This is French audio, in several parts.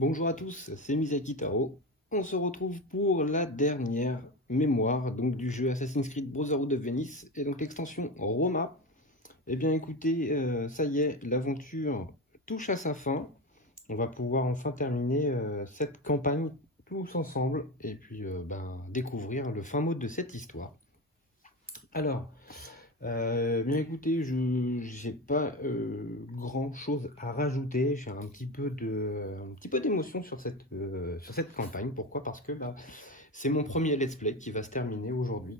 Bonjour à tous, c'est Misaki Taro. On se retrouve pour la dernière mémoire donc, du jeu Assassin's Creed Brotherhood of Venice et donc l'extension Roma. Eh bien écoutez, ça y est, l'aventure touche à sa fin. On va pouvoir enfin terminer cette campagne tous ensemble et puis découvrir le fin mot de cette histoire. Alors, bien écoutez, je n'ai pas grand chose à rajouter. J'ai un petit peu d'émotion sur cette campagne. Pourquoi? Parce que c'est mon premier let's play qui va se terminer aujourd'hui.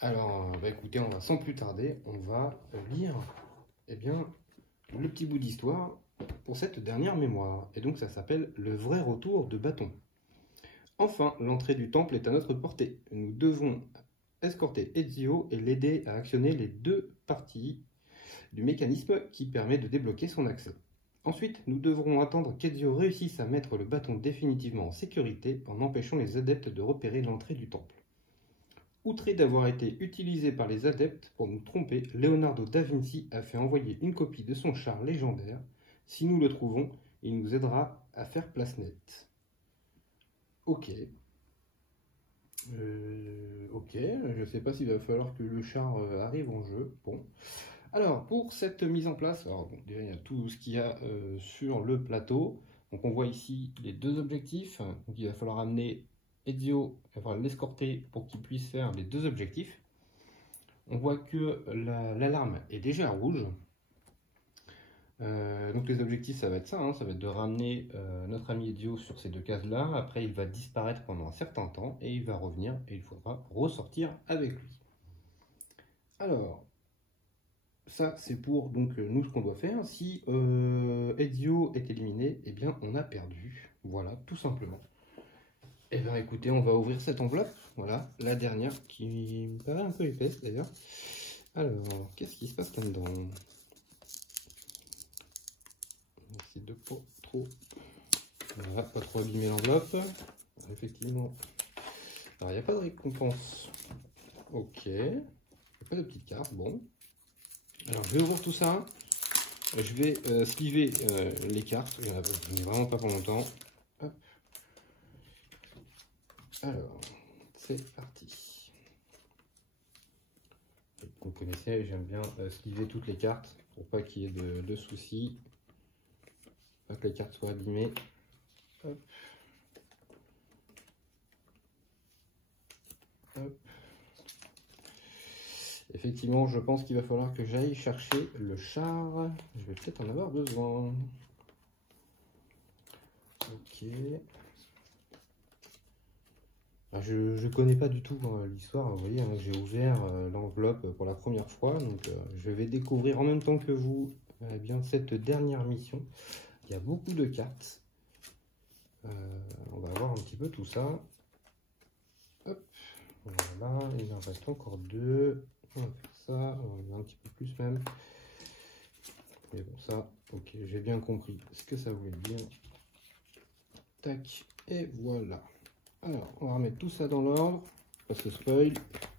Alors, écoutez, on va sans plus tarder, on va lire eh bien, le petit bout d'histoire pour cette dernière mémoire. Et donc ça s'appelle Le vrai retour de Bâton. Enfin, l'entrée du temple est à notre portée. Nous devons escorter Ezio et l'aider à actionner les deux parties du mécanisme qui permet de débloquer son accès. Ensuite, nous devrons attendre qu'Ezio réussisse à mettre le bâton définitivement en sécurité en empêchant les adeptes de repérer l'entrée du temple. Outré d'avoir été utilisé par les adeptes pour nous tromper, Leonardo da Vinci a fait envoyer une copie de son char légendaire. Si nous le trouvons, il nous aidera à faire place nette. Ok. Ok, je sais pas s'il va falloir que le char arrive en jeu. Bon. Alors, pour cette mise en place, alors, bon, déjà, il y a tout ce qu'il y a sur le plateau. Donc, on voit ici les deux objectifs. Donc, il va falloir amener Ezio, il va falloir l'escorter pour qu'il puisse faire les deux objectifs. On voit que l'alarme est déjà rouge. Donc les objectifs, ça va être ça, hein, ça va être de ramener notre ami Ezio sur ces deux cases-là. Après, il va disparaître pendant un certain temps et il va revenir et il faudra ressortir avec lui. Alors, ça c'est pour donc nous ce qu'on doit faire. Si Ezio est éliminé, eh bien on a perdu. Voilà, tout simplement. Eh bien écoutez, on va ouvrir cette enveloppe. Voilà, la dernière qui me paraît un peu épaisse d'ailleurs. Alors, qu'est-ce qui se passe là-dedans? De pas trop, voilà, pas trop abîmer l'enveloppe. Effectivement, alors il n'y a pas de récompense. Ok, il n'y a pas de petite carte. Bon, alors je vais ouvrir tout ça. Je vais sliver les cartes. Je n'ai vraiment pas pour longtemps. Hop. Alors, c'est parti. Vous connaissez, j'aime bien sliver toutes les cartes pour pas qu'il y ait de soucis. Pas que les cartes soient abîmées. Hop. Hop. Effectivement, je pense qu'il va falloir que j'aille chercher le char. Je vais peut-être en avoir besoin. Ok. Alors, je ne connais pas du tout l'histoire. Vous voyez, hein, j'ai ouvert l'enveloppe pour la première fois. Donc, je vais découvrir en même temps que vous eh bien, cette dernière mission. Il y a beaucoup de cartes. On va voir un petit peu tout ça. Hop, voilà, il en reste encore deux. On va faire ça, on va faire un petit peu plus même. Mais bon, ça, ok, j'ai bien compris ce que ça voulait dire. Tac, et voilà. Alors, on va remettre tout ça dans l'ordre. Pas se spoil.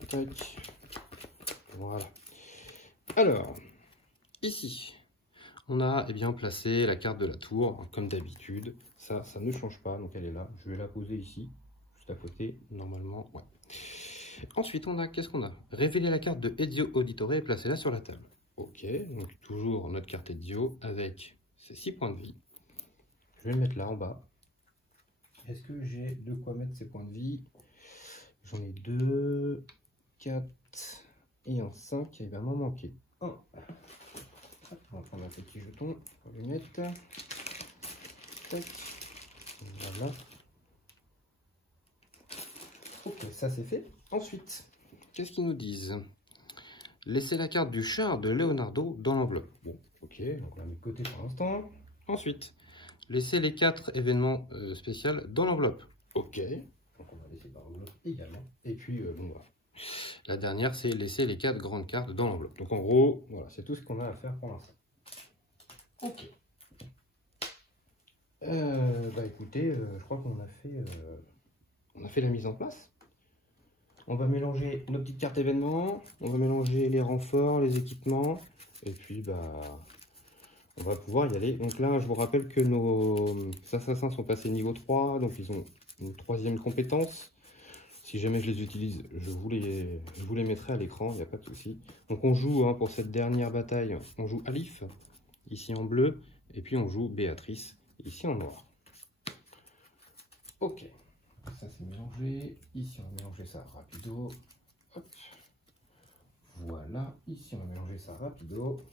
Tac. Voilà. Alors, ici. On a bien placé la carte de la tour, comme d'habitude. Ça ne change pas, donc elle est là. Je vais la poser ici, juste à côté, normalement. Ouais. Ensuite, on a, qu'est-ce qu'on a? Révéler la carte de Ezio Auditore et placer-la sur la table. Ok, donc toujours notre carte Ezio avec ses 6 points de vie. Je vais le mettre là en bas. Est-ce que j'ai de quoi mettre ces points de vie? J'en ai 2, 4 et un 5. Il va m'en manquer un. On va prendre un petit jeton pour le mettre. Tac. Voilà. Ok, ça c'est fait. Ensuite, qu'est-ce qu'ils nous disent? Laissez la carte du char de Leonardo dans l'enveloppe. Bon, ok, donc on la met de côté pour l'instant. Ensuite, laissez les 4 événements spéciaux dans l'enveloppe. Ok, donc on va laisser dans l'enveloppe également. Et puis, bon, voilà. La dernière, c'est laisser les 4 grandes cartes dans l'enveloppe. Donc en gros, voilà, c'est tout ce qu'on a à faire pour l'instant. Ok. Écoutez, je crois qu'on a fait la mise en place. On va mélanger nos petites cartes événements, on va mélanger les renforts, les équipements, et puis on va pouvoir y aller. Donc là, je vous rappelle que nos assassins sont passés niveau 3, donc ils ont une 3e compétence. Si jamais je les utilise, je vous les mettrai à l'écran, il n'y a pas de souci. Donc on joue, pour cette dernière bataille, on joue Alif, ici en bleu, et puis on joue Béatrice, ici en noir. Ok, ça c'est mélangé. Ici on va mélanger ça rapido. Hop. Voilà, ici on va mélanger ça rapido.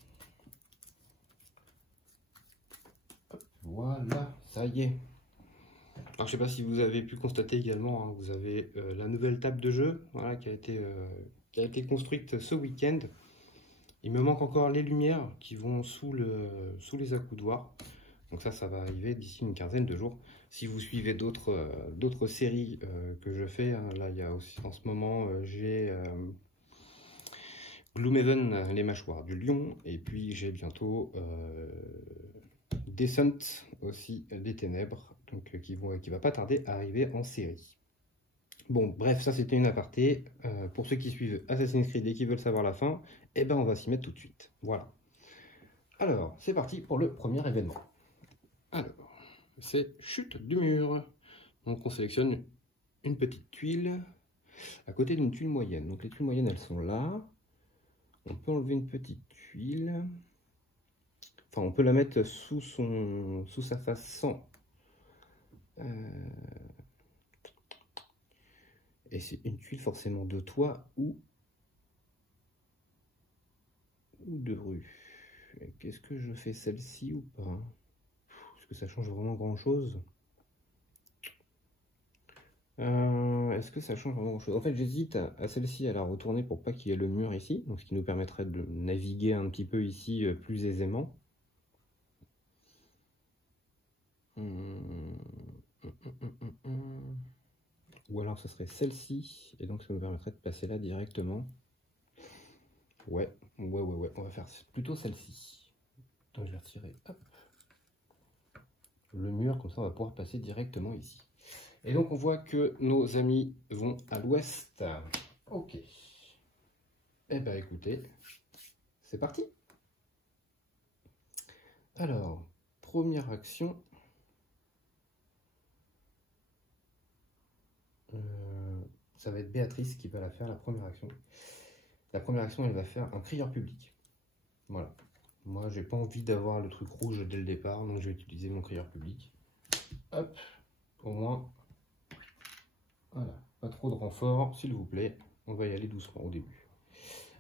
Hop. Voilà, ça y est. Alors, je ne sais pas si vous avez pu constater également, vous avez la nouvelle table de jeu, voilà, qui a été construite ce week-end. Il me manque encore les lumières qui vont sous les accoudoirs. Donc ça va arriver d'ici une quinzaine de jours. Si vous suivez d'autres séries que je fais, là il y a aussi en ce moment, j'ai Gloomhaven, les mâchoires du lion, et puis j'ai bientôt Descent aussi des ténèbres, donc qui va pas tarder à arriver en série. Bon, bref, ça c'était une aparté. Pour ceux qui suivent Assassin's Creed et qui veulent savoir la fin, eh ben on va s'y mettre tout de suite. Voilà. Alors, c'est parti pour le premier événement. Alors, c'est chute du mur. Donc on sélectionne une petite tuile à côté d'une tuile moyenne. Donc les tuiles moyennes, elles sont là. On peut enlever une petite tuile. Enfin, on peut la mettre sous sa face sans. Et c'est une tuile forcément de toit ou de rue. Qu'est-ce que je fais, celle-ci ou pas? Est-ce que ça change vraiment grand-chose? Est-ce que ça change vraiment grand-chose? En fait, j'hésite à celle-ci, à la retourner pour pas qu'il y ait le mur ici, donc ce qui nous permettrait de naviguer un petit peu ici plus aisément. Ou alors ce serait celle-ci, et donc ça nous permettrait de passer là directement. Ouais, on va faire plutôt celle-ci. Donc je vais retirer, hop, le mur, comme ça on va pouvoir passer directement ici. Et donc on voit que nos amis vont à l'ouest. Ok. Eh ben écoutez, c'est parti. Alors, première action. Ça va être Béatrice qui va la faire, la première action. La première action, elle va faire un crieur public. Voilà. Moi, j'ai pas envie d'avoir le truc rouge dès le départ, donc je vais utiliser mon crieur public. Hop, au moins. Voilà, pas trop de renfort, s'il vous plaît. On va y aller doucement au début.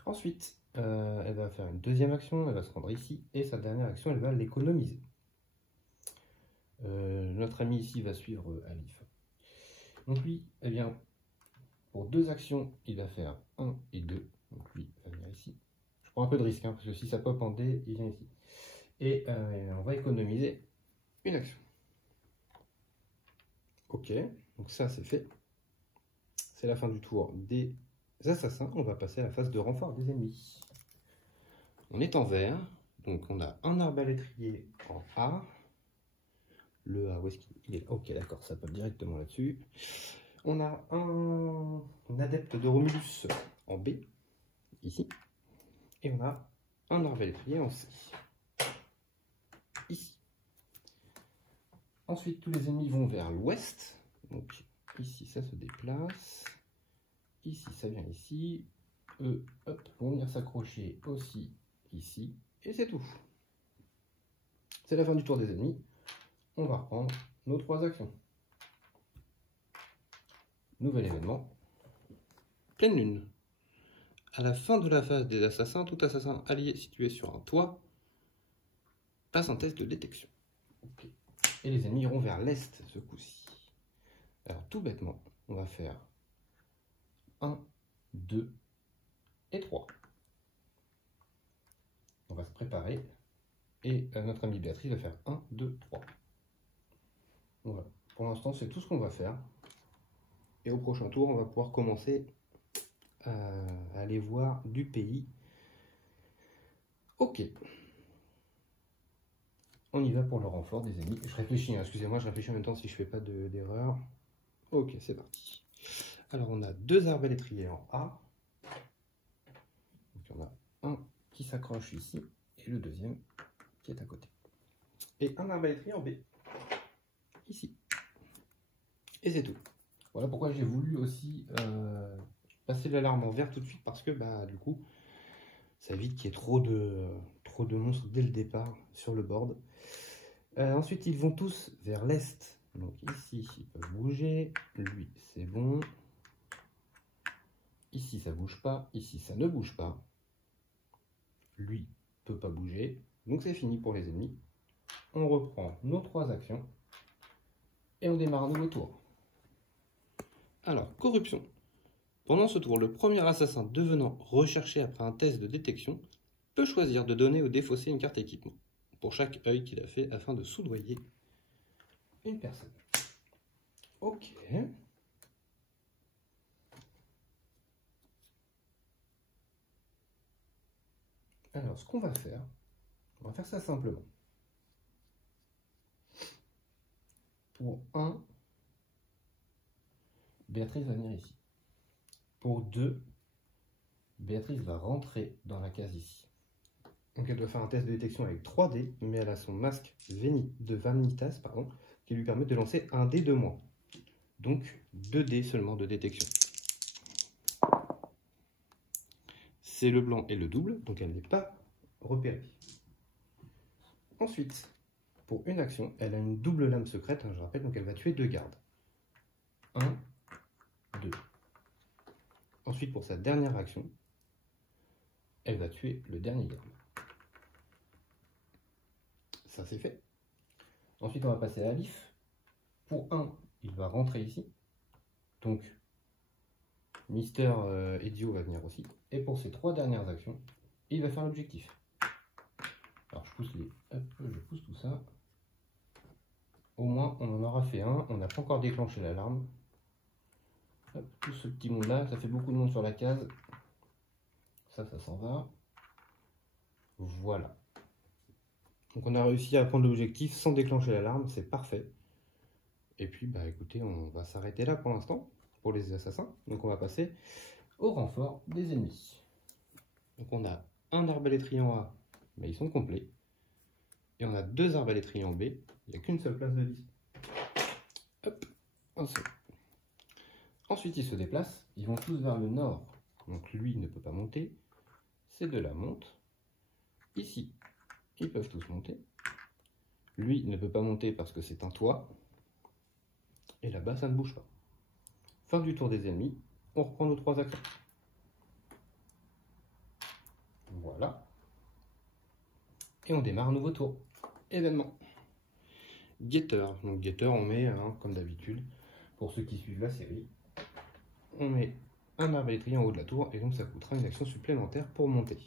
Ensuite, elle va faire une deuxième action, elle va se rendre ici, et sa dernière action, elle va l'économiser. Notre ami ici va suivre Alif. Donc lui, eh bien, pour 2 actions, il va faire 1 et 2. Donc lui va venir ici. Je prends un peu de risque, parce que si ça pop en D, il vient ici. Et on va économiser une action. Ok, donc ça c'est fait. C'est la fin du tour des assassins. On va passer à la phase de renfort des ennemis. On est en vert, donc on a un arbalétrier en A. Le A, où est-ce qu'il est? Ok, d'accord, ça pop directement là-dessus. On a un adepte de Romulus en B, ici. Et on a un arbalétrier en C, ici. Ensuite, tous les ennemis vont vers l'ouest. Donc ici, ça se déplace. Ici, ça vient ici. Eux, hop, vont venir s'accrocher aussi ici. Et c'est tout. C'est la fin du tour des ennemis. On va reprendre nos 3 actions. Nouvel événement. Pleine lune. À la fin de la phase des assassins, tout assassin allié situé sur un toit passe un test de détection. Okay. Et les ennemis iront vers l'est ce coup-ci. Alors tout bêtement, on va faire 1, 2 et 3. On va se préparer. Et notre amie Béatrice va faire 1, 2, 3. Voilà. Pour l'instant, c'est tout ce qu'on va faire. Et au prochain tour, on va pouvoir commencer à aller voir du pays. Ok. On y va pour le renfort des ennemis. Je réfléchis, excusez-moi, je réfléchis en même temps si je fais pas d'erreur. Ok, c'est parti. Alors, on a 2 arbalétriers en A. Donc, on a un qui s'accroche ici et le deuxième qui est à côté. Et un arbalétrier en B, ici. Et c'est tout. Voilà pourquoi j'ai voulu aussi passer l'alarme en vert tout de suite, parce que bah, du coup, ça évite qu'il y ait trop de monstres dès le départ sur le board. Ensuite, ils vont tous vers l'est. Donc ici, ils peuvent bouger. Lui, c'est bon. Ici, ça bouge pas. Ici, ça ne bouge pas. Lui, peut pas bouger. Donc c'est fini pour les ennemis. On reprend nos 3 actions. Et on démarre un nouveau tour. Alors, corruption. Pendant ce tour, le premier assassin devenant recherché après un test de détection peut choisir de donner au défaussé une carte équipement pour chaque œil qu'il a fait afin de soudoyer une personne. Ok. Alors, ce qu'on va faire, on va faire ça simplement. Pour 1, Béatrice va venir ici. Pour 2, Béatrice va rentrer dans la case ici. Donc elle doit faire un test de détection avec 3 dés, mais elle a son masque de Vanitas, qui lui permet de lancer un dé de moins. Donc 2 dés seulement de détection. C'est le blanc et le double, donc elle n'est pas repérée. Ensuite, pour une action, elle a une double lame secrète, je rappelle, donc elle va tuer 2 gardes. 1, 2. Ensuite, pour sa dernière action, elle va tuer le dernier garde. Ça, c'est fait. Ensuite, on va passer à Alif. Pour 1, il va rentrer ici. Donc, Mister Edio va venir aussi. Et pour ses 3 dernières actions, il va faire l'objectif. Alors, je pousse tout ça. Au moins, on en aura fait un. On n'a pas encore déclenché l'alarme. Tout ce petit monde-là, ça fait beaucoup de monde sur la case. Ça s'en va. Voilà. Donc on a réussi à prendre l'objectif sans déclencher l'alarme, c'est parfait. Et puis bah écoutez, on va s'arrêter là pour l'instant, pour les assassins. Donc on va passer au renfort des ennemis. Donc on a un arbalétrier en A, mais ils sont complets. Et on a 2 arbalétriers en B, il n'y a qu'une seule place de liste. Hop, un seul. Ensuite ils se déplacent, ils vont tous vers le nord. Donc lui ne peut pas monter, ces deux-là montent. Ici, ils peuvent tous monter. Lui ne peut pas monter parce que c'est un toit. Et là-bas, ça ne bouge pas. Fin du tour des ennemis. On reprend nos 3 actions. Voilà. Et on démarre un nouveau tour. Événement. Guetteur. Donc guetteur, on met, comme d'habitude, pour ceux qui suivent la série, on met un arbalétrier en haut de la tour et donc ça coûtera une action supplémentaire pour monter.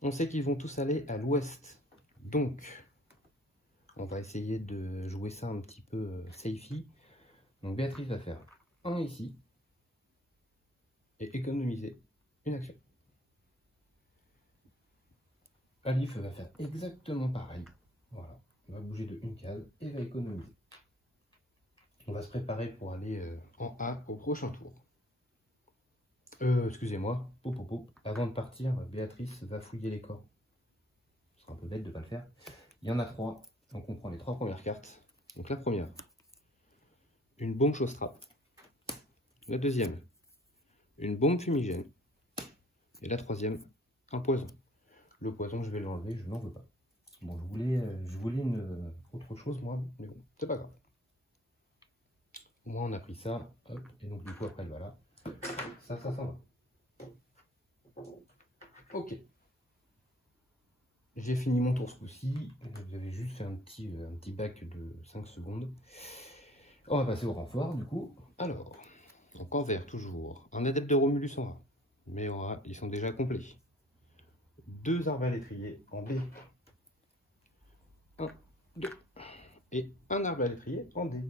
On sait qu'ils vont tous aller à l'ouest. Donc, on va essayer de jouer ça un petit peu safety. Donc Béatrice va faire un ici et économiser une action. Alif va faire exactement pareil. Voilà, on va bouger de une case et va économiser. On va se préparer pour aller en A au prochain tour. Excusez-moi, avant de partir, Béatrice va fouiller les corps. Ce sera un peu bête de ne pas le faire. Il y en a 3, donc on prend les 3 premières cartes. Donc la première, une bombe chausse-trappe. La deuxième, une bombe fumigène. Et la troisième, un poison. Le poison, je vais l'enlever, je n'en veux pas. Bon, je voulais une autre chose, moi, mais bon, c'est pas grave. Au moins, on a pris ça, hop, et donc du coup, après, voilà. Ça s'en va. Ok. J'ai fini mon tour ce coup-ci. Vous avez juste fait un petit bac de 5 secondes. On va passer au renfort, du coup. Alors, donc en vert, toujours. Un adepte de Romulus en A. Mais en A, ils sont déjà complets. 2 arbalétriers en B. 1, 2. Et un arbalétrier en D.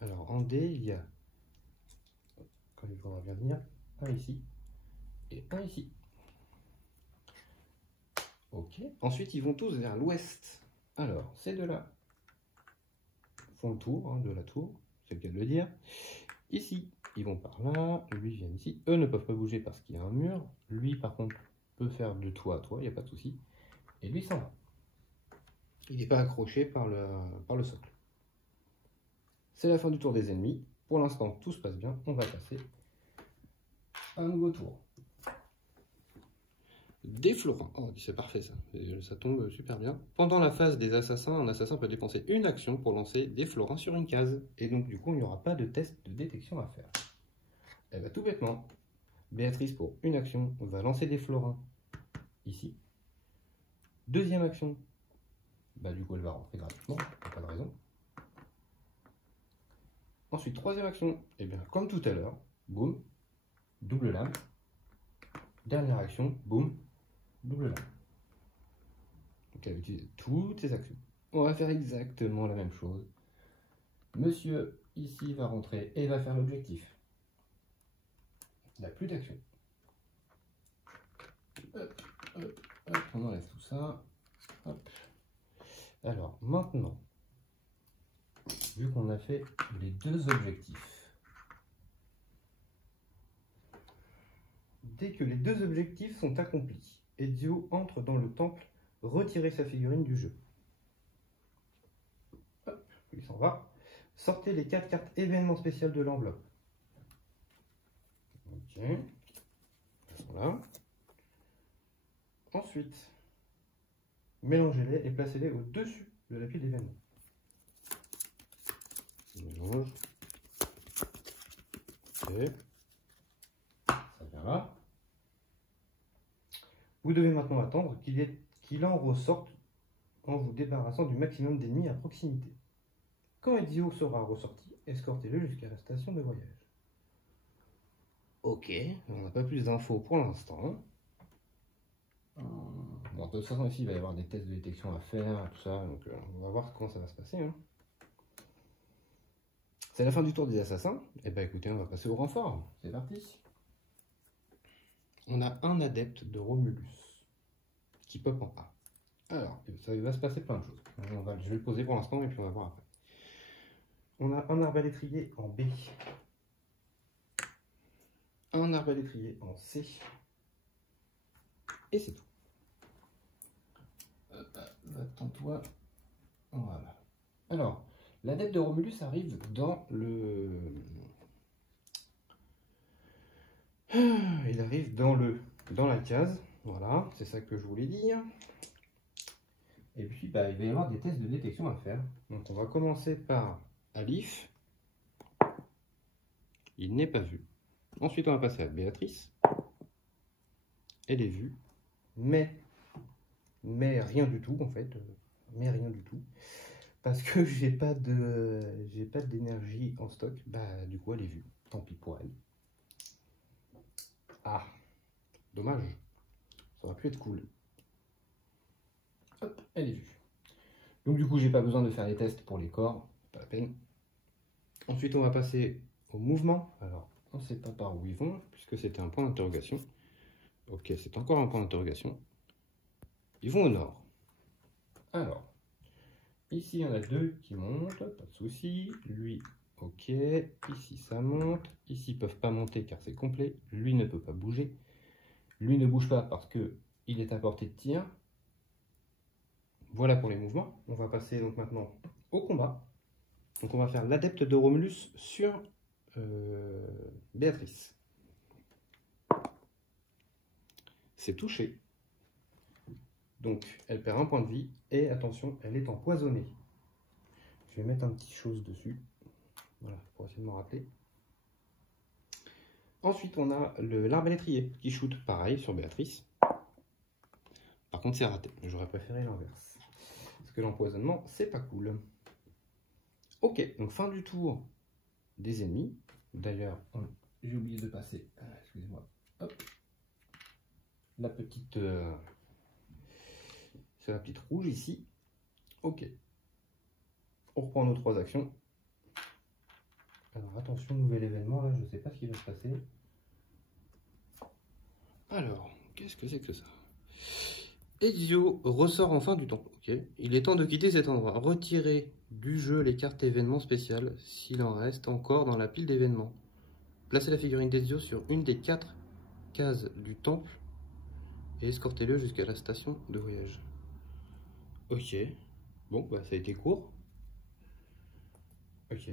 Alors, en D, il y a, quand il faudra bien venir, un ici et un ici. Ok. Ensuite, ils vont tous vers l'ouest. Alors, ces deux-là font le tour de la tour, c'est le cas de le dire. Ici, ils vont par là, lui vient ici. Eux ne peuvent pas bouger parce qu'il y a un mur. Lui, par contre, peut faire de toit à toit, il n'y a pas de souci. Et lui s'en va. il n'est pas accroché par le socle. C'est la fin du tour des ennemis. Pour l'instant, tout se passe bien. On va passer à un nouveau tour. Des florins. Oh, c'est parfait ça. Ça tombe super bien. Pendant la phase des assassins, un assassin peut dépenser une action pour lancer des florins sur une case. Et donc du coup, il n'y aura pas de test de détection à faire. Et bien tout bêtement, Béatrice, pour une action, va lancer des florins ici. Deuxième action, bah du coup elle va rentrer gratuitement, pas de raison. Ensuite, troisième action, et bien comme tout à l'heure, boum, double lame. Dernière action, boum, double lame. Donc elle va utiliser toutes ces actions. On va faire exactement la même chose. Monsieur, ici, va rentrer et va faire l'objectif. Il n'a plus d'action. Hop, hop, hop, on enlève tout ça. Hop. Alors, maintenant, vu qu'on a fait les deux objectifs, dès que les deux objectifs sont accomplis, Ezio entre dans le temple, retirer sa figurine du jeu. Hop, il s'en va. Sortez les 4 cartes événements spéciales de l'enveloppe. Ok, elles sont là. Ensuite, mélangez-les et placez-les au-dessus de la pile d'événements. Mélange. Ok. Ça vient là. Vous devez maintenant attendre qu'il en ressorte en vous débarrassant du maximum d'ennemis à proximité. Quand Ezio sera ressorti, escortez-le jusqu'à la station de voyage. Ok, on n'a pas plus d'infos pour l'instant. Bon, de toute façon, ici, il va y avoir des tests de détection à faire, tout ça, donc on va voir comment ça va se passer. Hein. C'est la fin du tour des assassins. Et ben écoutez, on va passer au renfort. C'est parti. On a un adepte de Romulus qui pop en A. Alors, ça va se passer plein de choses. Je vais le poser pour l'instant et puis on va voir après. On a un arbalétrier en B. Un arbalétrier en C. Et c'est tout. Attends-toi. Voilà. Alors, l'adepte de Romulus arrive dans le... Il arrive dans la case. Voilà, c'est ça que je voulais dire. Et puis, bah, il va y avoir des tests de détection à faire. Donc, on va commencer par Alif. Il n'est pas vu. Ensuite, on va passer à Béatrice. Elle est vue. Mais rien du tout, en fait. Mais rien du tout. Parce que j'ai pas d'énergie en stock. Bah, du coup, elle est vue. Tant pis pour elle. Ah, dommage. Ça aurait pu être cool. Hop, elle est vue. Donc du coup, j'ai pas besoin de faire les tests pour les corps, pas la peine. Ensuite, on va passer au mouvement. Alors, on ne sait pas par où ils vont, puisque c'était un point d'interrogation. Ok, c'est encore un point d'interrogation. Ils vont au nord. Alors, ici, il y en a deux qui montent, pas de souci. Lui, ok. Ici, ça monte. Ici, ils ne peuvent pas monter car c'est complet. Lui ne peut pas bouger. Lui ne bouge pas parce qu'il est à portée de tir. Voilà pour les mouvements. On va passer donc maintenant au combat. Donc on va faire l'adepte de Romulus sur Béatrice. C'est touché. Donc elle perd un point de vie et attention, elle est empoisonnée. Je vais mettre un petit chose dessus. Voilà, pour essayer de m'en rappeler. Ensuite, on a l'arbalétrier qui shoot pareil sur Béatrice. Par contre, c'est raté. J'aurais préféré l'inverse. Parce que l'empoisonnement, c'est pas cool. Ok, donc fin du tour des ennemis. D'ailleurs, j'ai oublié de passer, excusez-moi, hop, la petite, c'est la petite rouge ici. Ok, on reprend nos 3 actions. Alors attention, nouvel événement, là, je ne sais pas ce qui va se passer. Alors, qu'est-ce que c'est que ça? Ezio ressort enfin du temple. Ok, il est temps de quitter cet endroit. Retirez du jeu les cartes événements spéciales s'il en reste encore dans la pile d'événements. Placez la figurine d'Ezio sur une des 4 cases du temple et escortez-le jusqu'à la station de voyage. Ok. Bon, bah ça a été court. Ok.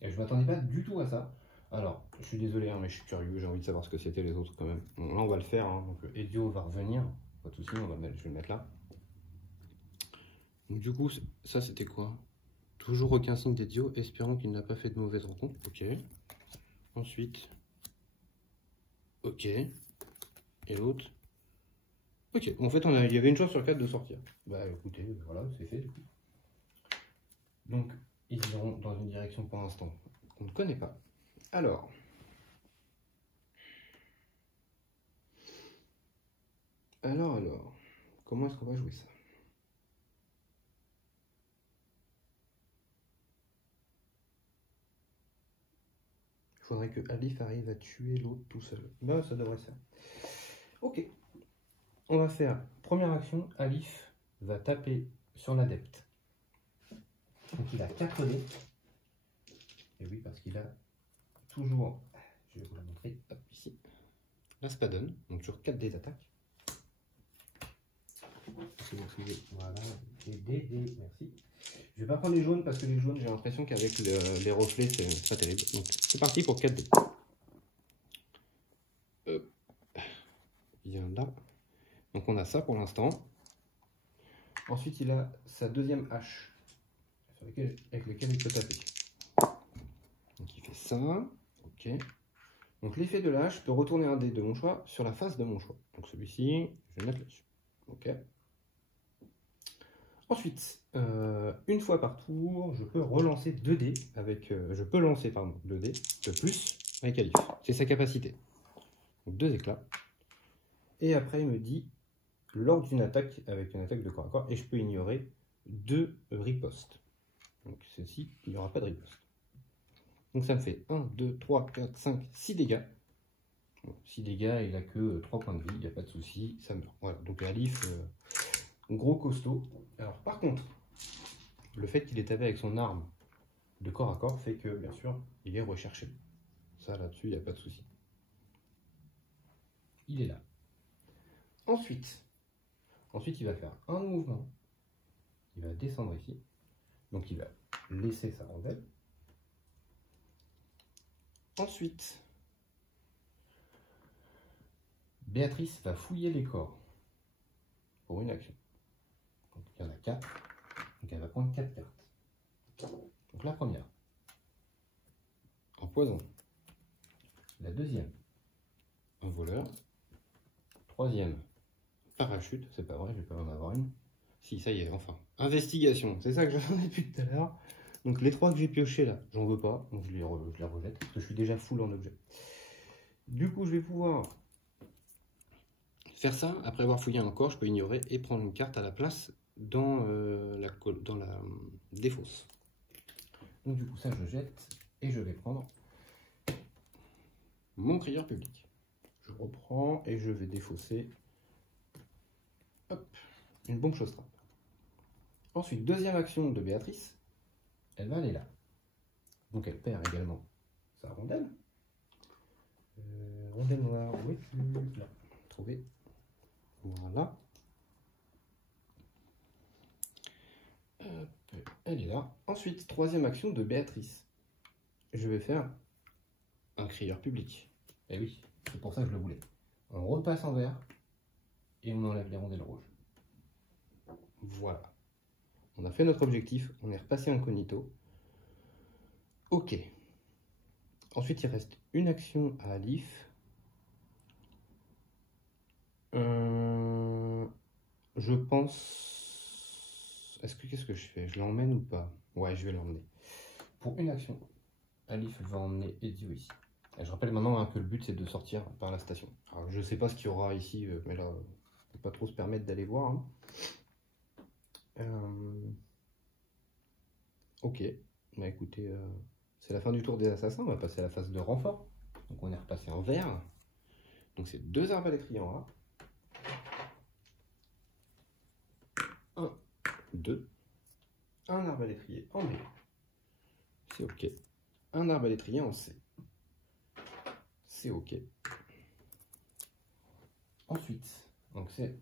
Et je m'attendais pas du tout à ça. Alors, je suis désolé, hein, mais je suis curieux, j'ai envie de savoir ce que c'était les autres quand même. Bon, là, on va le faire, hein, donc Ezio va revenir. Pas de soucis, je vais le mettre là. Donc du coup, ça c'était quoi? Toujours aucun signe d'Ezio, espérons qu'il n'a pas fait de mauvaise rencontre. Ok. Ensuite. Ok. Et l'autre. Ok, en fait, il y avait une chance sur 4 de sortir. Bah écoutez, voilà, c'est fait du coup. Donc, ils iront dans une direction pour l'instant qu'on ne connaît pas. Alors. Comment est-ce qu'on va jouer ça? Il faudrait que Alif arrive à tuer l'autre tout seul. Bah, ça devrait se faire. Ok. On va faire, première action, Alif va taper sur l'adepte. Donc il a 4 dés. Et oui, parce qu'il a toujours... Je vais vous la montrer, hop, ici. La spadonne, donc sur 4 dés d'attaque. Voilà, des dés, merci. Je vais pas prendre les jaunes parce que les jaunes, j'ai l'impression qu'avec les reflets, c'est pas terrible. Donc c'est parti pour 4 dés. Il vient là. Donc on a ça pour l'instant. Ensuite, il a sa deuxième hache avec laquelle il peut taper. Donc il fait ça. Ok. Donc l'effet de la hache peut retourner un dé de mon choix sur la face de mon choix. Donc celui-ci, je vais le mettre là-dessus. Ok. Ensuite, une fois par tour, je peux relancer 2 dés avec. Je peux lancer, pardon, 2 dés de plus avec Alif. C'est sa capacité. Donc 2 éclats. Et après, il me dit lors d'une attaque avec une attaque de corps à corps, et je peux ignorer 2 ripostes. Donc celle-ci, il n'y aura pas de riposte. Donc ça me fait 1, 2, 3, 4, 5, 6 dégâts. Bon, 6 dégâts, il n'a que 3 points de vie, il n'y a pas de souci, ça meurt. Voilà, donc Alif, gros costaud. Alors par contre, le fait qu'il ait tapé avec son arme de corps à corps fait que, bien sûr, il est recherché. Ça, là-dessus, il n'y a pas de souci. Il est là. Ensuite, il va faire un mouvement. Il va descendre ici. Donc, il va laisser sa rondelle. Ensuite, Béatrice va fouiller les corps pour une action. Donc, il y en a 4. Donc, elle va prendre 4 cartes. Donc, la première, en poison. La deuxième, un voleur. Troisième, parachute. C'est pas vrai, je vais pas en avoir une. Si, ça y est, enfin. Investigation, c'est ça que j'en ai depuis tout à l'heure. Donc, les 3 que j'ai piochés là, j'en veux pas. Donc, je les rejette parce que je suis déjà full en objet. Du coup, je vais pouvoir faire ça. Après avoir fouillé un corps, je peux ignorer et prendre une carte à la place dans la défausse. Donc du coup ça je jette et je vais prendre mon crieur public. Je reprends et je vais défausser une bombe chausse-trappe. Ensuite, deuxième action de Béatrice, elle va aller là. Donc elle perd également sa rondelle. Rondelle noire, où es-tu? Là, trouvé. Voilà. Elle est là. Ensuite, troisième action de Béatrice. Je vais faire un crieur public. Et oui, c'est pour ça que je le voulais. On repasse en vert et on enlève les rondelles rouges. Voilà. On a fait notre objectif, on est repassé incognito. Ok. Ensuite, il reste une action à Alif. Je pense... Qu'est-ce que je fais? Je l'emmène ou pas? Ouais, je vais l'emmener. Pour une action, Alif va emmener Ezio ici. Et je rappelle maintenant que le but c'est de sortir par la station. Alors, je sais pas ce qu'il y aura ici, mais là, on ne peut pas trop se permettre d'aller voir. Ok, bah écoutez, c'est la fin du tour des assassins, on va passer à la phase de renfort. Donc on est repassé en vert. Donc c'est 2 arbalétriers en A. 1, 2. Un arbalétrier en B. C'est ok. Un arbalétrier en C. C'est ok. Ensuite, donc c'est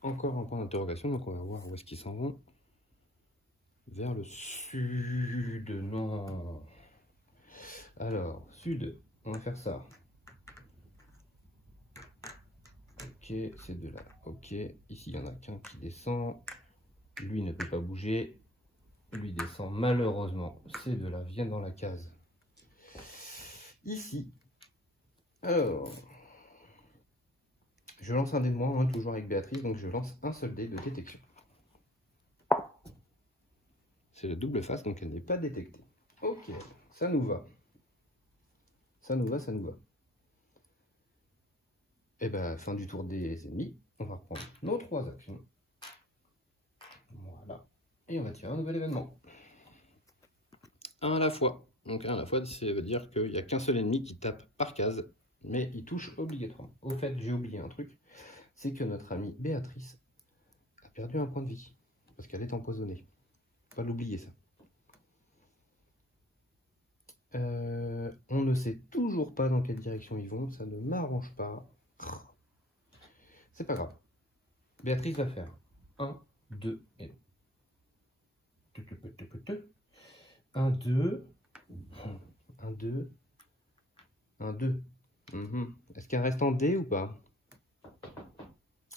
encore un point d'interrogation, donc on va voir où est-ce qu'ils s'en vont. vers le sud. Non. Alors, sud, on va faire ça. Ok, ces deux-là. Ok, ici, il y en a qu'un qui descend. Lui ne peut pas bouger. Lui descend. Malheureusement, ces deux-là viennent dans la case. Ici. Alors, je lance un dé de moins, hein, toujours avec Béatrice, donc je lance un seul dé de détection. C'est la double face, donc elle n'est pas détectée. Ok, ça nous va. Ça nous va, ça nous va. Et bien, fin du tour des ennemis, on va prendre nos 3 actions. Voilà. Et on va tirer un nouvel événement. Un à la fois. Donc un à la fois, ça veut dire qu'il n'y a qu'un seul ennemi qui tape par case, mais il touche obligatoirement. Au fait, j'ai oublié un truc, c'est que notre amie Béatrice a perdu un point de vie, parce qu'elle est empoisonnée. Pas l'oublier ça. On ne sait toujours pas dans quelle direction ils vont, ça ne m'arrange pas. C'est pas grave. Béatrice va faire 1, 2 et 1, 2, 1, 2, 1, 2. Est-ce qu'elle reste en D ou pas?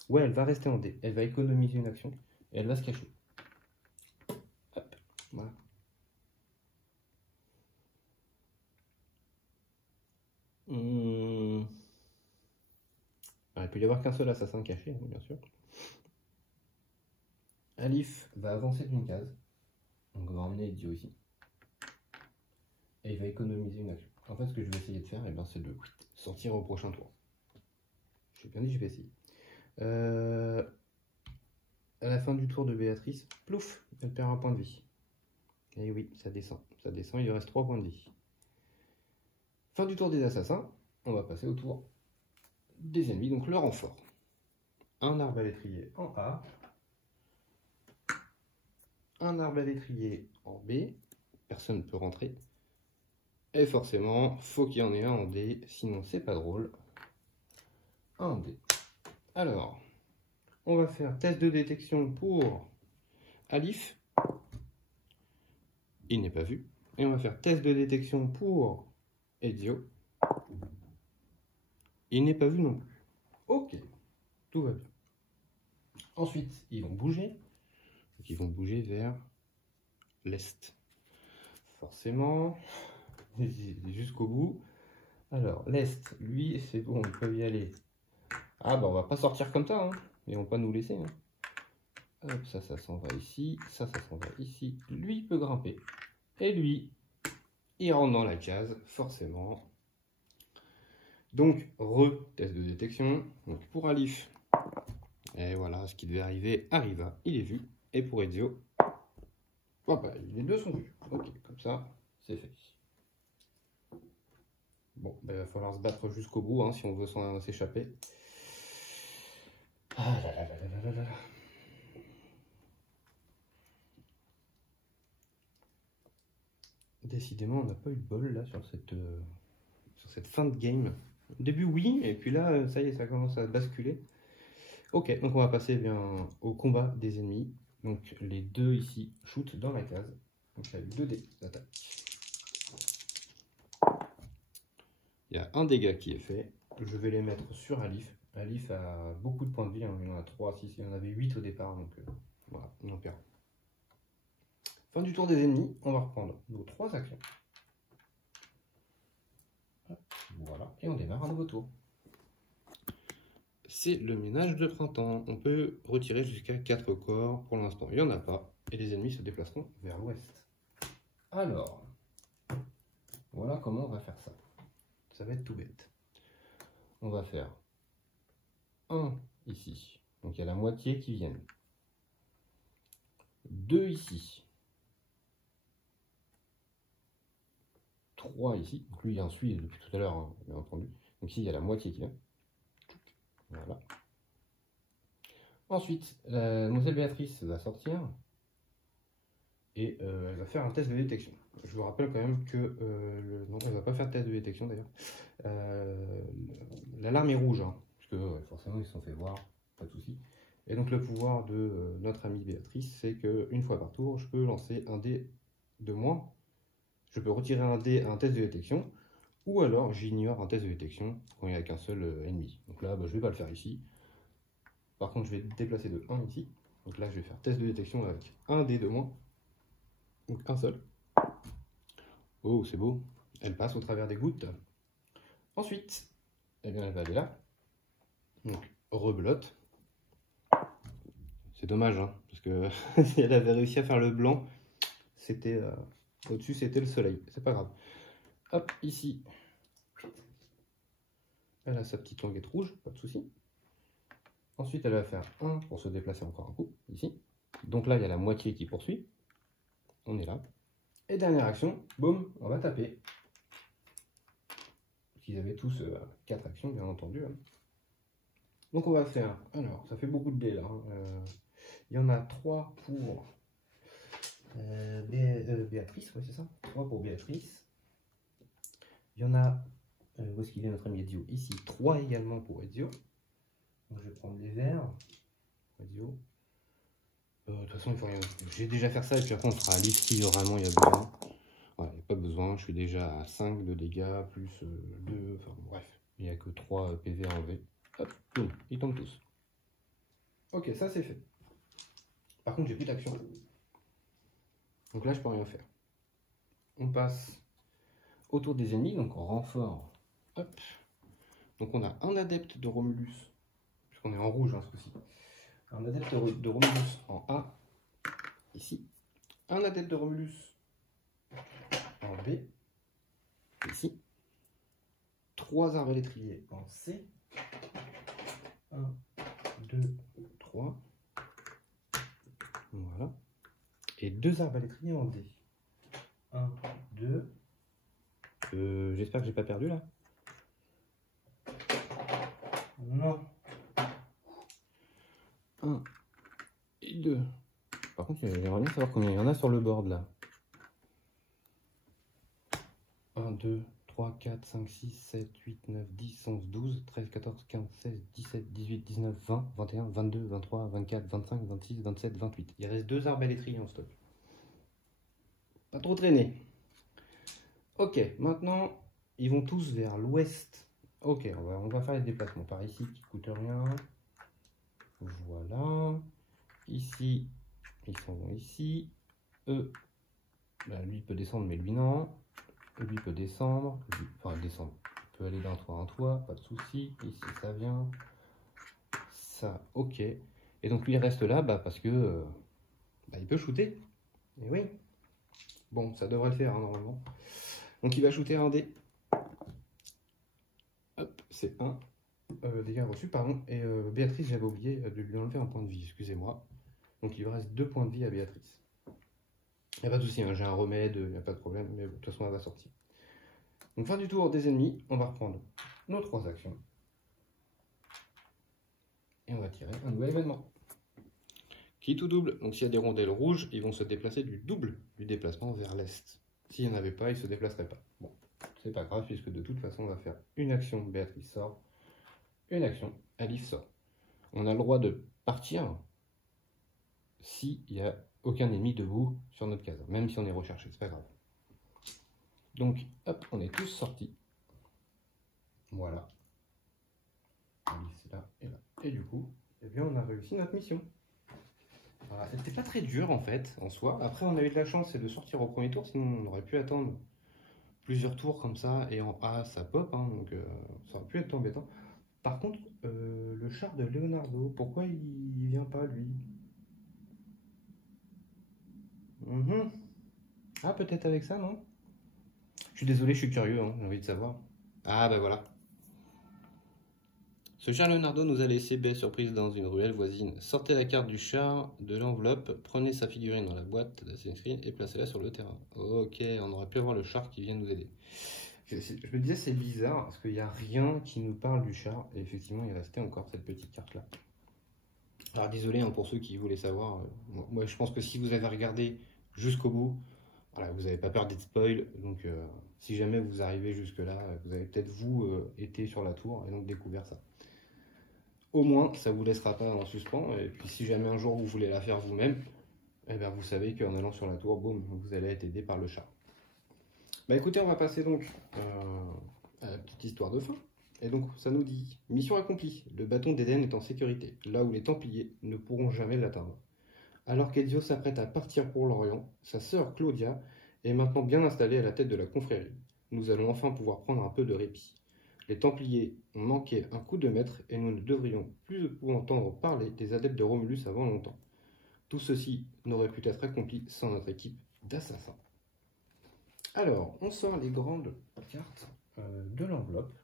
Ouais, elle va rester en D. Elle va économiser une action et elle va se cacher. Hop, voilà. Il peut y avoir qu'un seul assassin caché, bien sûr. Alif va avancer d'une case. Donc on va emmener Idio ici. Et il va économiser une action. En fait, ce que je vais essayer de faire, c'est de sortir au prochain tour. J'ai bien dit, je vais essayer. À la fin du tour de Béatrice, plouf, elle perd un point de vie. Et oui, ça descend. Ça descend, il lui reste 3 points de vie. Fin du tour des assassins, on va passer au tour des ennemis, donc le renfort. Un arbalétrier en A. Un arbalétrier en B. Personne ne peut rentrer. Et forcément, faut qu'il y en ait un en D, sinon c'est pas drôle. Un en D. Alors, on va faire test de détection pour Alif. Il n'est pas vu. Et on va faire test de détection pour Ezio. Il n'est pas vu non plus. Ok, tout va bien. Ensuite, ils vont bouger. Donc, ils vont bouger vers l'est. Forcément, jusqu'au bout. Alors, l'est, lui, c'est bon, ils peuvent y aller. Ah, bah, on va pas sortir comme ça, hein. Ils vont pas nous laisser. Hein. Hop, ça s'en va ici. Ça s'en va ici. Lui, il peut grimper. Et lui, il rentre dans la case, forcément. Donc, test de détection. Donc, pour Alif, et voilà, ce qui devait arriver arriva, il est vu. Et pour Ezio, oh bah, les deux sont vus. Ok, comme ça, c'est fait. Bon, il va falloir se battre jusqu'au bout hein, si on veut s'échapper. Ah là là là là là là. Décidément, on n'a pas eu de bol là sur cette fin de game. Au début, oui, et puis là, ça y est, ça commence à basculer. Ok, donc on va passer bien au combat des ennemis. Donc les deux ici shootent dans la case. Donc il y a 2 dés d'attaque. Il y a un dégât qui est fait. Je vais les mettre sur Alif. Alif a beaucoup de points de vie. Hein. Il y en a 3, 6, il y en avait 8 au départ. Donc voilà, on en perd. Fin du tour des ennemis, on va reprendre nos 3 actions. Voilà, et on démarre un nouveau tour. C'est le ménage de printemps. On peut retirer jusqu'à 4 corps. Pour l'instant, il n'y en a pas. Et les ennemis se déplaceront vers l'ouest. Alors, voilà comment on va faire ça. Ça va être tout bête. On va faire 1 ici. Donc il y a la moitié qui viennent. 2 ici. 3 ici. Donc lui, il en suit depuis tout à l'heure, hein, bien entendu. Donc ici, il y a la moitié qui vient. Voilà. Ensuite, la demoiselle Béatrice va sortir. Et elle va faire un test de détection. Je vous rappelle quand même que... non, elle ne va pas faire de test de détection d'ailleurs. L'alarme est rouge. Hein, parce que ouais, forcément, ils se sont fait voir. Pas de souci. Et donc le pouvoir de notre amie Béatrice, c'est qu'une fois par tour, je peux lancer un dé de moins. Je peux retirer un dé à un test de détection, ou alors j'ignore un test de détection quand il n'y a qu'un seul ennemi. Donc là, je ne vais pas le faire ici. Par contre, je vais déplacer de 1 ici. Donc là, je vais faire test de détection avec un dé de moins. Donc un seul. Oh, c'est beau. Elle passe au travers des gouttes. Ensuite, eh bien, elle va aller là. Donc, rebelote. C'est dommage, hein, parce que si elle avait réussi à faire le blanc, c'était au-dessus, c'était le soleil. C'est pas grave. Hop, ici. Elle a sa petite languette rouge, pas de souci. Ensuite, elle va faire 1 pour se déplacer encore un coup, ici. Donc là, il y a la moitié qui poursuit. On est là. Et dernière action, boum, on va taper. Ils avaient tous 4 actions, bien entendu. Hein. Donc on va faire, alors, ça fait beaucoup de dés là. Hein. Il y en a 3 pour Béatrice, ouais, c'est ça. 3 pour Béatrice. Il y en a, où est-ce qu'il est notre ami Ezio? Ici, 3 également pour Ezio. Donc je vais prendre les verts. Ezio. De toute façon, il faut rien. Je vais déjà faire ça et puis après on fera la liste si vraiment il y a besoin. Voilà, il n'y a pas besoin. Je suis déjà à 5 de dégâts, plus 2. Enfin bref, il n'y a que 3 PV à enlever. Hop, boum, ils tombent tous. Ok, ça c'est fait. Par contre, j'ai plus d'action. Donc là, je peux rien faire. On passe autour des ennemis, donc en renfort. Hop. Donc on a un adepte de Romulus, puisqu'on est en rouge hein, ce coup-ci. Un adepte de Romulus en A, ici. Un adepte de Romulus en B, ici. 3 arbalétriers en C. 1, 2, 3. Voilà. Et 2 arbalétriers en D. 1, 2. J'espère que j'ai pas perdu là. Non. 1 et 2. Par contre, j'aimerais bien savoir combien il y en a sur le board là. 1, 2, 3, 4, 5, 6, 7, 8, 9, 10, 11, 12, 13, 14, 15, 16, 17, 18, 19, 20, 21, 22, 23, 24, 25, 26, 27, 28. Il reste 2 arbalétriers en stock. Pas trop traîner. Ok, maintenant, ils vont tous vers l'ouest. Ok, on va faire les déplacements par ici qui ne coûtent rien. Voilà. Ici, ils s'en vont ici. Eux, lui peut descendre, mais lui non. Lui peut descendre. Enfin, descendre. Il peut aller d'un toit à un toit, pas de souci. Ici, ça vient. Ça, ok. Et donc, lui, il reste là parce que il peut shooter. Et oui. Bon, ça devrait le faire, hein, normalement. Donc, il va shooter un dé. Hop, c'est 1. Dégâts reçus, pardon. Et Béatrice, j'avais oublié de lui enlever un point de vie, excusez-moi. Donc il me reste 2 points de vie à Béatrice. Il n'y a pas de souci, hein, j'ai un remède, il n'y a pas de problème, mais de toute façon elle va sortir. Donc fin du tour des ennemis, on va reprendre nos 3 actions. Et on va tirer un nouvel événement. Qui tout double. Donc s'il y a des rondelles rouges, ils vont se déplacer du double du déplacement vers l'est. S'il n'y en avait pas, ils ne se déplaceraient pas. Bon, c'est pas grave, puisque de toute façon on va faire une action, Béatrice sort. Une action, Alice sort. On a le droit de partir s'il n'y a aucun ennemi debout sur notre case, même si on est recherché, c'est pas grave. Donc, hop, on est tous sortis. Voilà. Alice est là et là. Et du coup, eh bien, on a réussi notre mission. Voilà, c'était pas très dur en fait, en soi. Après, on a eu de la chance de sortir au premier tour, sinon on aurait pu attendre plusieurs tours comme ça, et en A, ça pop, hein, donc ça aurait pu être embêtant. Par contre, le char de Leonardo, pourquoi il vient pas, lui? Ah, peut-être avec ça, non? Je suis désolé, je suis curieux, hein, j'ai envie de savoir. Ah, bah voilà. Ce char Leonardo nous a laissé belle surprise dans une ruelle voisine. Sortez la carte du char de l'enveloppe, prenez sa figurine dans la boîte d'Assassin's Creed et placez-la sur le terrain. Ok, on aurait pu avoir le char qui vient nous aider. Je me disais, c'est bizarre, parce qu'il n'y a rien qui nous parle du char, et effectivement, il restait encore cette petite carte-là. Alors, désolé hein, pour ceux qui voulaient savoir. Moi, je pense que si vous avez regardé jusqu'au bout, voilà, vous n'avez pas peur d'être spoil, donc si jamais vous arrivez jusque-là, vous avez peut-être été sur la tour et donc découvert ça. Au moins, ça vous laissera pas en suspens. Et puis si jamais un jour vous voulez la faire vous-même, eh bien, vous savez qu'en allant sur la tour, boum, vous allez être aidé par le chat. Bah écoutez, on va passer donc à la petite histoire de fin. Et donc ça nous dit, mission accomplie, le bâton d'Éden est en sécurité, là où les Templiers ne pourront jamais l'atteindre. Alors qu'Ezio s'apprête à partir pour l'Orient, sa sœur Claudia est maintenant bien installée à la tête de la confrérie. Nous allons enfin pouvoir prendre un peu de répit. Les Templiers ont manqué un coup de maître et nous ne devrions plus entendre parler des adeptes de Romulus avant longtemps. Tout ceci n'aurait pu être accompli sans notre équipe d'assassins. Alors, on sort les grandes cartes de l'enveloppe.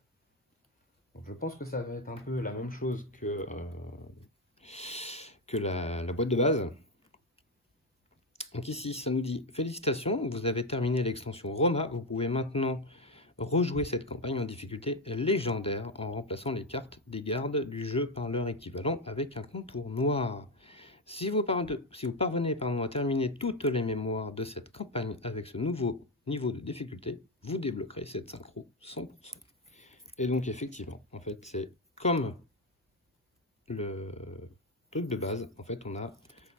Je pense que ça va être un peu la même chose que la boîte de base. Donc ici, ça nous dit « Félicitations, vous avez terminé l'extension Roma. Vous pouvez maintenant rejouer cette campagne en difficulté légendaire en remplaçant les cartes des gardes du jeu par leur équivalent avec un contour noir. Si vous parvenez à terminer toutes les mémoires de cette campagne avec ce nouveau niveau de difficulté, vous débloquerez cette synchro 100%. » Et donc effectivement, en fait, c'est comme le truc de base. En fait, on a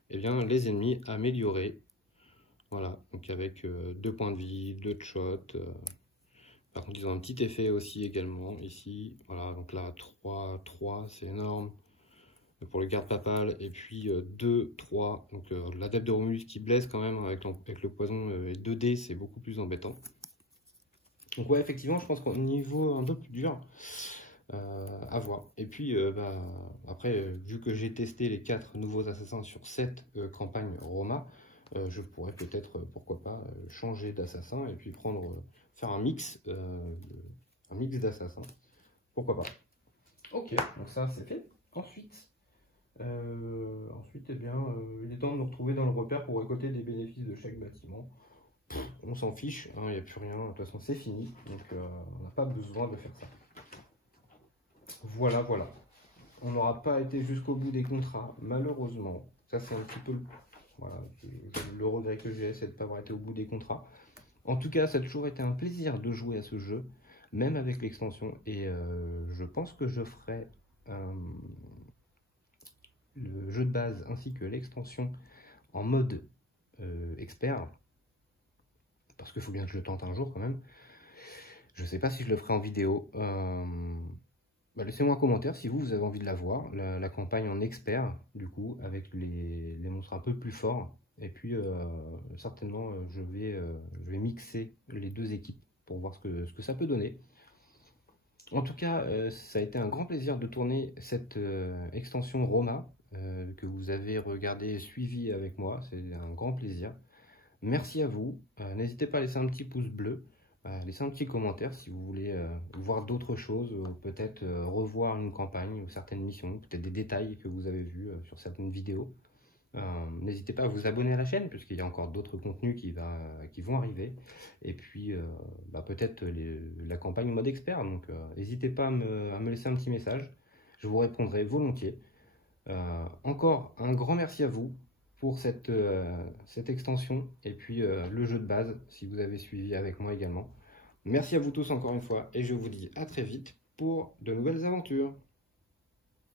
les ennemis améliorés. Voilà, donc avec 2 points de vie, 2 de shot. Par contre, ils ont un petit effet aussi également ici. Voilà, donc là, 3, c'est énorme pour le garde papal. Et puis 2, 3. Donc l'adepte de Romulus qui blesse quand même avec le poison et 2D, c'est beaucoup plus embêtant. Donc ouais, effectivement, je pense qu'au niveau un peu plus dur, à voir. Et puis après, vu que j'ai testé les 4 nouveaux assassins sur cette campagne Roma, je pourrais peut-être, pourquoi pas, changer d'assassin et puis faire un mix d'assassins. Pourquoi pas. Ok, donc ça c'est fait. Ensuite, il est temps de nous retrouver dans le repère pour récolter des bénéfices de chaque bâtiment. On s'en fiche, il n'y a plus rien, de toute façon c'est fini, donc on n'a pas besoin de faire ça. Voilà. On n'aura pas été jusqu'au bout des contrats, malheureusement. Ça c'est un petit peu le regret que j'ai, c'est de ne pas avoir été au bout des contrats. En tout cas, ça a toujours été un plaisir de jouer à ce jeu, même avec l'extension, et je pense que je ferai le jeu de base ainsi que l'extension en mode expert, parce qu'il faut bien que je le tente un jour quand même. Je ne sais pas si je le ferai en vidéo. Laissez-moi un commentaire si vous avez envie de la voir, la campagne en expert, du coup, avec les monstres un peu plus forts. Et puis, certainement, je vais mixer les 2 équipes pour voir ce que ça peut donner. En tout cas, ça a été un grand plaisir de tourner cette extension Roma que vous avez regardé et suivi avec moi. C'est un grand plaisir. Merci à vous. N'hésitez pas à laisser un petit pouce bleu. Laissez un petit commentaire si vous voulez voir d'autres choses, ou peut-être revoir une campagne ou certaines missions, peut-être des détails que vous avez vus sur certaines vidéos. N'hésitez pas à vous abonner à la chaîne, puisqu'il y a encore d'autres contenus qui vont arriver. Et puis peut-être la campagne en mode expert, donc n'hésitez pas à me laisser un petit message, je vous répondrai volontiers. Encore un grand merci à vous pour cette extension et puis le jeu de base, si vous avez suivi avec moi également. Merci à vous tous encore une fois et je vous dis à très vite pour de nouvelles aventures.